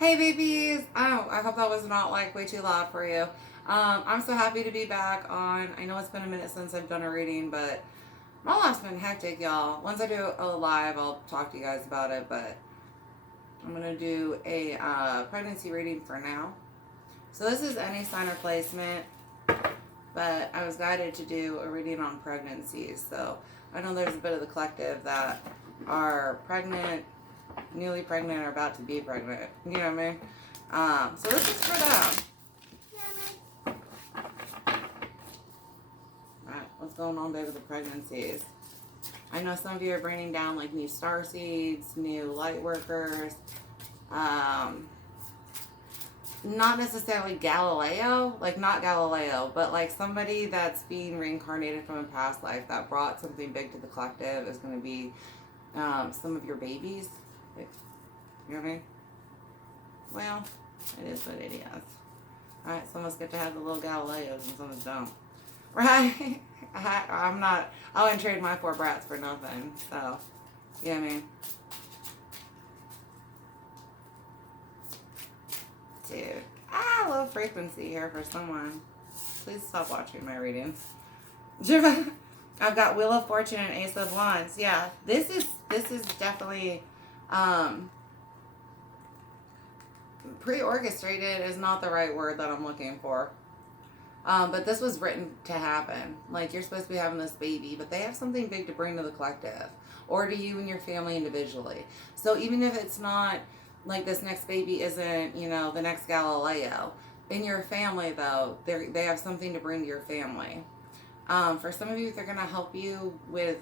Hey babies! I hope that was not like way too loud for you. I'm so happy to be back on. I know it's been a minute since I've done a reading, but my life's been hectic, y'all. Once I do a live, I'll talk to you guys about it, but I'm going to do a pregnancy reading for now. So this is any sign or placement, but I was guided to do a reading on pregnancies. So I know there's a bit of the collective that are pregnant, newly pregnant, or about to be pregnant. You know what I mean? So this is for them. Alright, what's going on, baby, with the pregnancies? I know some of you are bringing down like new star seeds, new light workers. Not necessarily Galileo, like not Galileo, but like somebody that's being reincarnated from a past life that brought something big to the collective is going to be some of your babies. You know what I mean? Well, it is what it is. Alright, some of us get to have the little Galileos and some of us don't. Right? I wouldn't trade my 4 brats for nothing. So, you know what I mean? Dude. Low frequency here for someone. Please stop watching my readings. I've got Wheel of Fortune and Ace of Wands. Yeah, this is definitely pre-orchestrated is not the right word that I'm looking for. But this was written to happen. Like, you're supposed to be having this baby, but they have something big to bring to the collective or to you and your family individually. So even if it's not like this next baby isn't, you know, the next Galileo, in your family, though, they have something to bring to your family. For some of you, they're going to help you with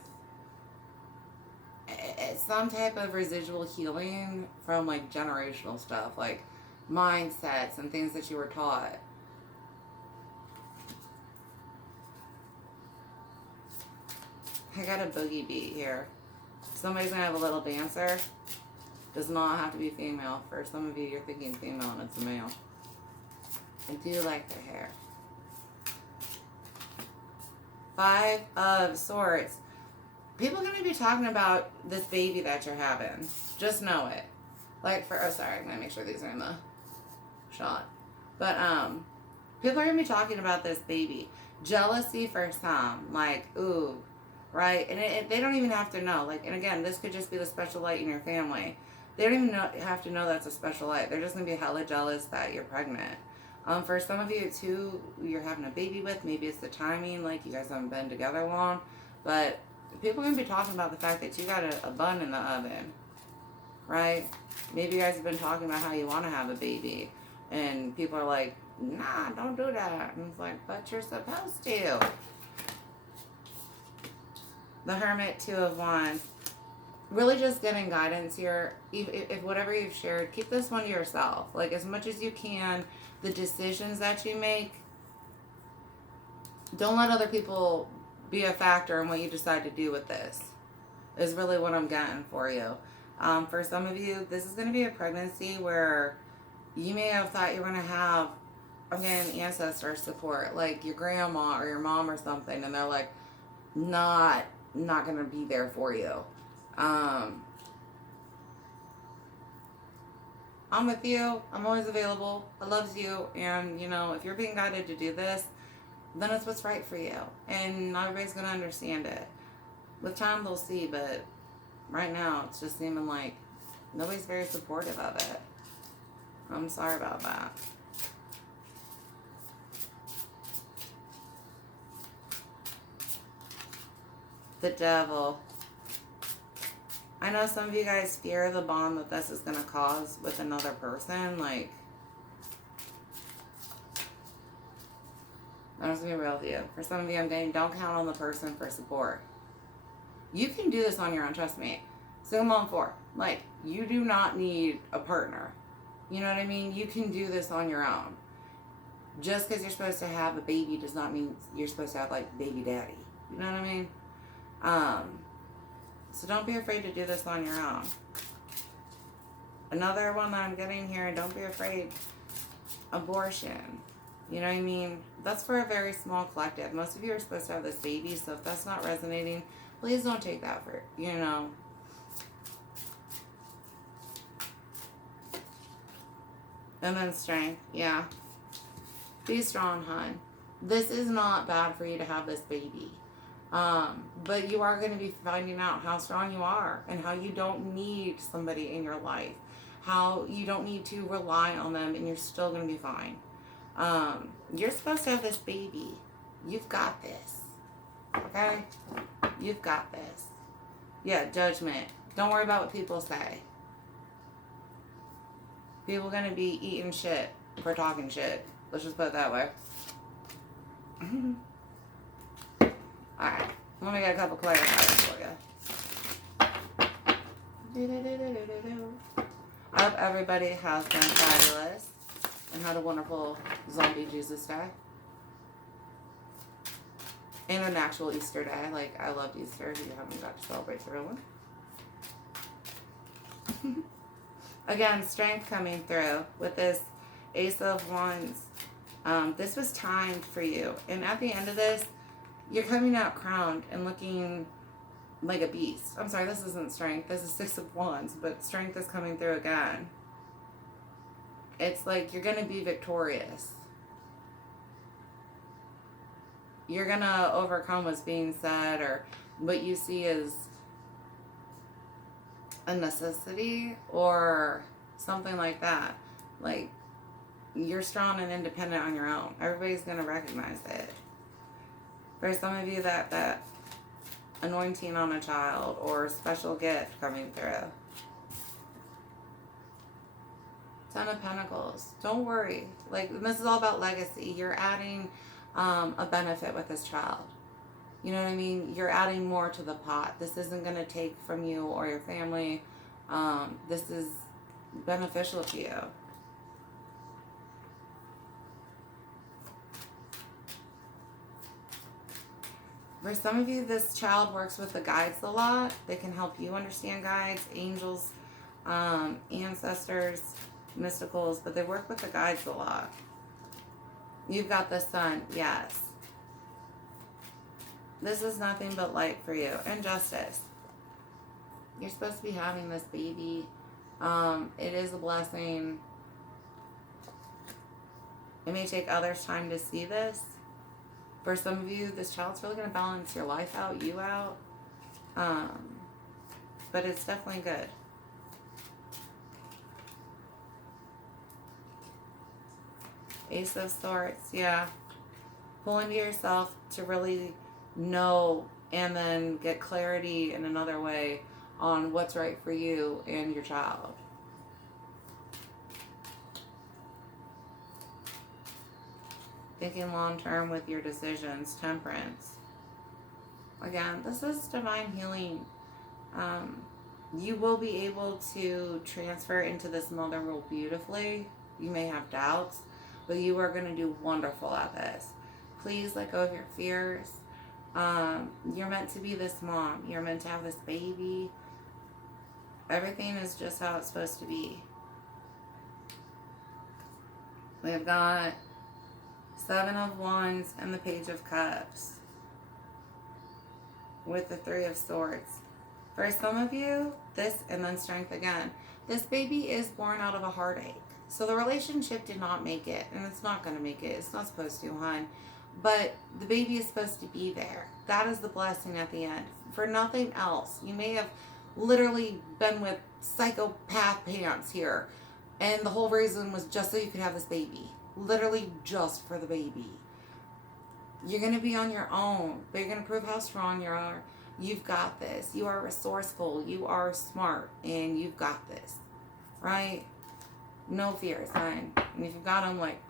some type of residual healing from, like, generational stuff, like mindsets and things that you were taught. I got a boogie beat here. Somebody's going to have a little dancer. Does not have to be female. For some of you, you're thinking female and it's a male. I do like their hair. 5 of Swords. People are going to be talking about this baby that you're having. Just know it. Like for, oh sorry, I'm going to make sure these are in the shot. But people are going to be talking about this baby. Jealousy for some. Like, ooh, right? And they don't even have to know. Like, and again, this could just be the special light in your family. They don't even have to know that's a special light. They're just going to be hella jealous that you're pregnant. For some of you, it's who you're having a baby with. Maybe it's the timing, like you guys haven't been together long. But people are going to be talking about the fact that you got a bun in the oven, right? Maybe you guys have been talking about how you want to have a baby. And people are like, nah, don't do that. And it's like, but you're supposed to. The Hermit, 2 of Wands. Really just getting guidance here. If whatever you've shared, keep this one to yourself. Like, as much as you can, the decisions that you make, don't let other people be a factor in what you decide to do with this, is really what I'm getting for you. For some of you, this is going to be a pregnancy where you may have thought you were going to have, I'm getting ancestor support, like your grandma or your mom or something, and they're like, not going to be there for you. I'm with you. I'm always available. I loves you. And, you know, if you're being guided to do this, then it's what's right for you. And not everybody's going to understand it. With time, they'll see. But right now, it's just seeming like nobody's very supportive of it. I'm sorry about that. The Devil. I know some of you guys fear the bond that this is going to cause with another person. Like, I'm just going to be real with you. For some of you, I'm getting, don't count on the person for support. You can do this on your own, trust me. Single mom 4. Like, you do not need a partner. You know what I mean? You can do this on your own. Just because you're supposed to have a baby does not mean you're supposed to have, like, baby daddy. You know what I mean? So don't be afraid to do this on your own. Another one that I'm getting here, don't be afraid. Abortion. You know what I mean? That's for a very small collective. Most of you are supposed to have this baby, so if that's not resonating, please don't take that for, you know. And then strength. Yeah. Be strong, hon. This is not bad for you to have this baby. But you are going to be finding out how strong you are and how you don't need somebody in your life. How you don't need to rely on them and you're still going to be fine. You're supposed to have this baby. You've got this. Okay? You've got this. Yeah, judgment. Don't worry about what people say. People going to be eating shit for talking shit. Let's just put it that way. Alright. Let me get a couple clarifiers for you. I hope everybody has been fabulous and had a wonderful Zombie Jesus Day. And an actual Easter day. Like, I loved Easter. If you haven't got to celebrate the real one. Again, strength coming through with this Ace of Wands. This was timed for you. And at the end of this, you're coming out crowned and looking like a beast. I'm sorry, this isn't strength. This is Six of Wands. But strength is coming through again. It's like you're going to be victorious. You're going to overcome what's being said or what you see as a necessity or something like that. Like, you're strong and independent on your own. Everybody's going to recognize it. For some of you, that anointing on a child or special gift coming through. Ten of Pentacles. Don't worry. Like, this is all about legacy. You're adding a benefit with this child. You know what I mean? You're adding more to the pot. This isn't going to take from you or your family. This is beneficial to you. For some of you, this child works with the guides a lot. They can help you understand guides, angels, ancestors, mysticals, but they work with the guides a lot. You've got the sun, yes. This is nothing but light for you. And justice. You're supposed to be having this baby. It is a blessing. It may take others time to see this. For some of you, this child's really going to balance your life out, you out. But it's definitely good. Ace of Swords, yeah. Pull into yourself to really know and then get clarity in another way on what's right for you and your child. Thinking long term with your decisions. Temperance. Again, this is divine healing. You will be able to transfer into this mother role beautifully. You may have doubts, but you are going to do wonderful at this. Please let go of your fears. You're meant to be this mom. You're meant to have this baby. Everything is just how it's supposed to be. We've got Seven of Wands and the Page of Cups with the Three of Swords. For some of you, this, and then strength again. This baby is born out of a heartache. So the relationship did not make it, and it's not going to make it. It's not supposed to, hon. But the baby is supposed to be there. That is the blessing at the end. For nothing else. You may have literally been with psychopath pants here, and the whole reason was just so you could have this baby. Literally just for the baby. You're going to be on your own, but you're going to prove how strong you are. You've got this. You are resourceful. You are smart, and you've got this. Right? No fears, hon. And if you've got them, like,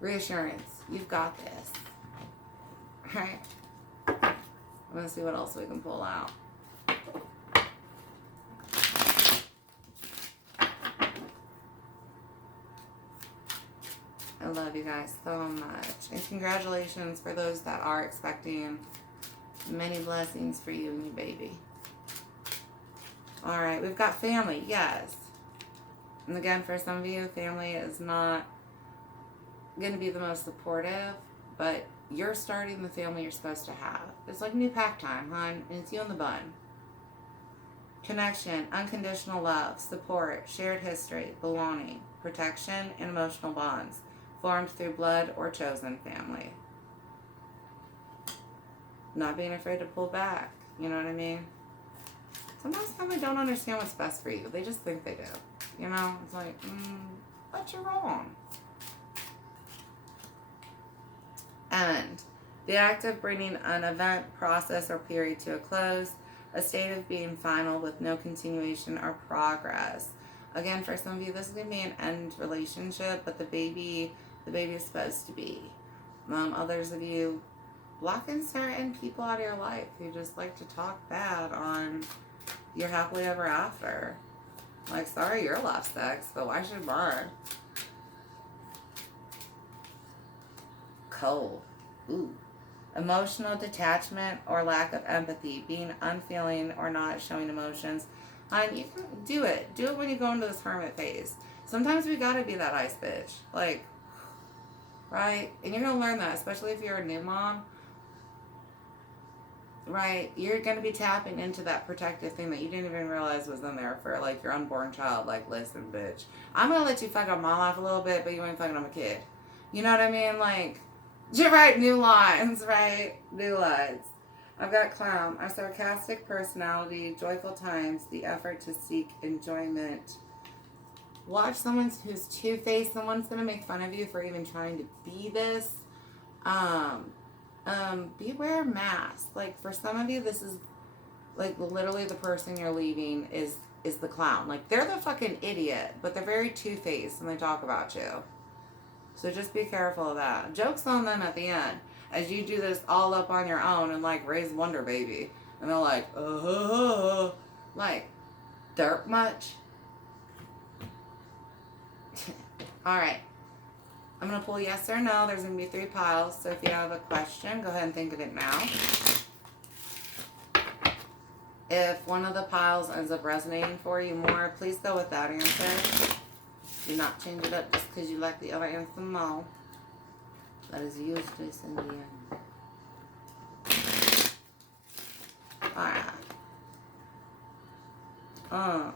reassurance. You've got this. Alright? I'm going to see what else we can pull out. I love you guys so much. And congratulations for those that are expecting. Many blessings for you and your baby. Alright, we've got family. Yes. And again, for some of you, family is not going to be the most supportive, but you're starting the family you're supposed to have. It's like new pack time, hon, and it's you and the bun. Connection, unconditional love, support, shared history, belonging, protection, and emotional bonds formed through blood or chosen family. Not being afraid to pull back. You know what I mean? Sometimes family don't understand what's best for you. They just think they do. You know? It's like, but you're wrong. And the act of bringing an event, process, or period to a close, a state of being final with no continuation or progress. Again, for some of you, this is going to be an end relationship, but the baby is supposed to be. Others of you, blocking certain people out of your life who just like to talk bad on your happily ever after. Like, sorry, your life sucks, but why should mine? Cold. Ooh. Emotional detachment or lack of empathy, being unfeeling or not showing emotions. And you can do it. Do it when you go into this hermit phase. Sometimes we gotta be that ice bitch. Like, right? And you're gonna learn that, especially if you're a new mom. Right? You're gonna be tapping into that protective thing that you didn't even realize was in there for, like, your unborn child. Like, listen, bitch, I'm gonna let you fuck on my life a little bit, but you ain't fucking on my kid. You know what I mean? Like, you're right, new lines, right? New lines. I've got clown. A sarcastic personality, joyful times, the effort to seek enjoyment. Watch someone who's two-faced. Someone's going to make fun of you for even trying to be this. Beware masks. Like, for some of you, this is, like, literally the person you're leaving is the clown. Like, they're the fucking idiot, but they're very two-faced and they talk about you. So just be careful of that. Joke's on them at the end. As you do this all up on your own and, like, raise Wonder Baby. And they're like, like, dirt much? Alright. I'm going to pull yes or no. There's going to be 3 piles. So if you have a question, go ahead and think of it now. If one of the piles ends up resonating for you more, please go with that answer. Do not change it up just because you like the other answer more. That is useless in the end. Alright. 1,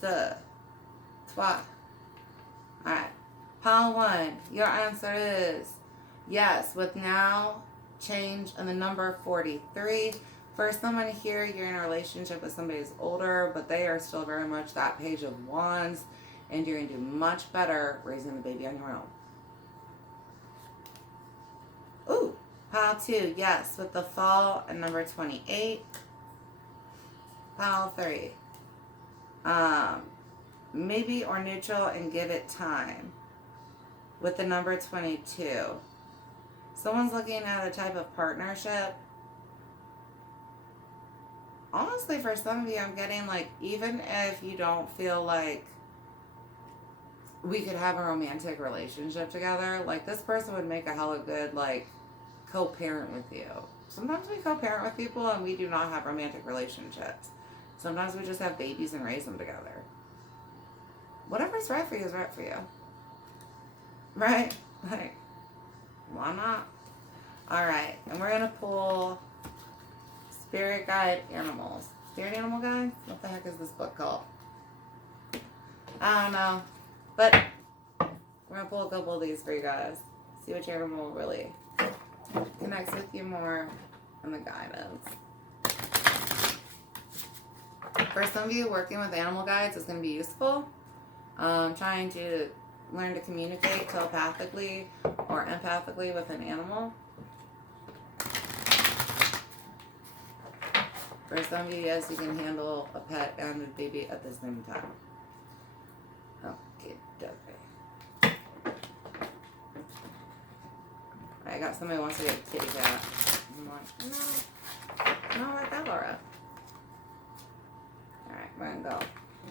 2, 3. Alright. Pile 1. Your answer is yes, with now change and the number 43. For someone here, you're in a relationship with somebody who's older, but they are still very much that page of wands. And you're going to do much better raising the baby on your own. Ooh, pile 2, yes, with the fall and number 28. Pile 3, maybe or neutral and give it time, with the number 22. Someone's looking at a type of partnership. Honestly, for some of you, I'm getting, like, even if you don't feel like we could have a romantic relationship together, like, this person would make a hella good, like, co-parent with you. Sometimes we co-parent with people and we do not have romantic relationships. Sometimes we just have babies and raise them together. Whatever's right for you is right for you. Right? Like, why not? Alright, and we're going to pull Spirit Guide Animals. Spirit Animal Guide? What the heck is this book called? I don't know. But we're going to pull a couple of these for you guys. See which animal really connects with you more in the guidance. For some of you, working with animal guides is going to be useful. Trying to learn to communicate telepathically or empathically with an animal. For some of you, yes, you can handle a pet and a baby at the same time. Okay, okay. I got somebody who wants to get a kitty cat. I'm like, no, I don't like that, Laura. Alright, we're gonna go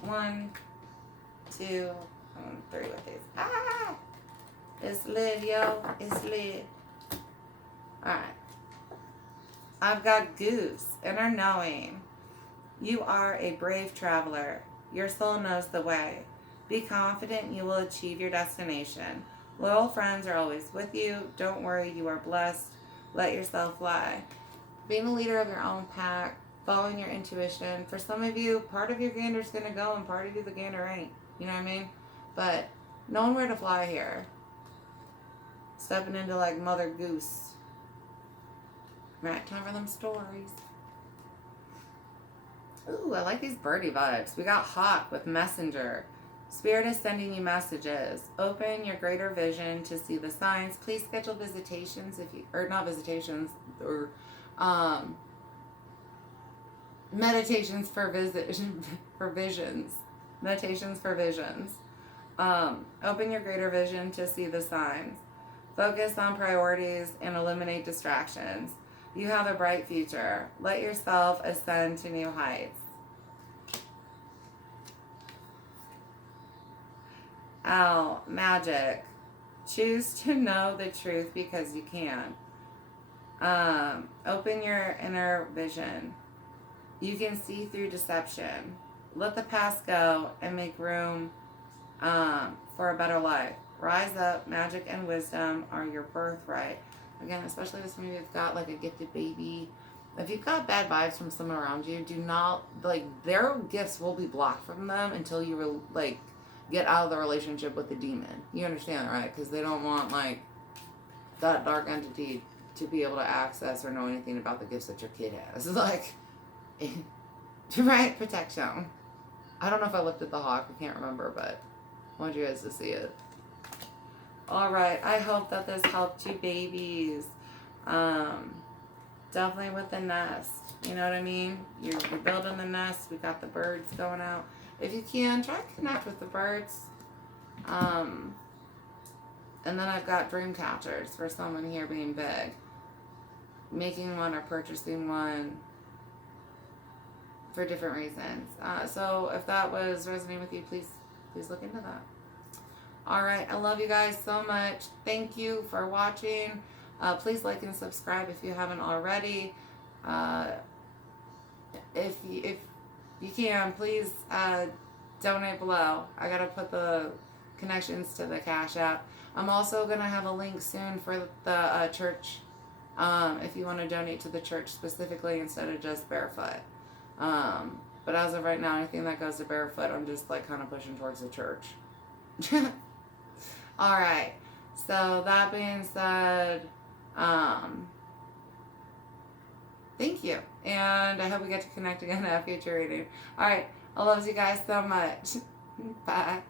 1, 2, 3 with these. Ah! It's lit, yo. It's lit. Alright. I've got Goose, inner knowing. You are a brave traveler. Your soul knows the way. Be confident you will achieve your destination. Loyal friends are always with you. Don't worry, you are blessed. Let yourself fly. Being a leader of your own pack, following your intuition. For some of you, part of your gander's going to go and part of you the gander ain't. You know what I mean? But knowing where to fly here. Stepping into like Mother Goose. Right, time for them stories. Ooh, I like these birdie vibes. We got Hawk with Messenger. Spirit is sending you messages. Open your greater vision to see the signs. Please schedule visitations if you, or not visitations, or meditations for for visions. Meditations for visions. Open your greater vision to see the signs. Focus on priorities and eliminate distractions. You have a bright future. Let yourself ascend to new heights. Ow, magic. Choose to know the truth because you can. Open your inner vision. You can see through deception. Let the past go and make room for a better life. Rise up. Magic and wisdom are your birthright. Again, especially if some of you have got like a gifted baby. If you've got bad vibes from someone around you, do not, like, their gifts will be blocked from them until you, like, get out of the relationship with the demon. You understand, right? Because they don't want, like, that dark entity to be able to access or know anything about the gifts that your kid has. It's like, right? Protection. I don't know if I looked at the hawk. I can't remember, but I want you guys to see it. All right. I hope that this helped you, babies. Definitely with the nest. You know what I mean? You're building the nest. We got the birds going out. If you can, try to connect with the birds. And then I've got dream catchers for someone here being big. Making one or purchasing one for different reasons. So if that was resonating with you, please look into that. All right. I love you guys so much. Thank you for watching. Please like and subscribe if you haven't already. If you can, please donate below. I gotta put the connections to the Cash App. I'm also gonna have a link soon for the church. If you want to donate to the church specifically instead of just Barefoot. But as of right now, anything that goes to Barefoot, I'm just like kind of pushing towards the church. All right. So that being said, thank you. And I hope we get to connect again at a future reading. All right. I love you guys so much. Bye.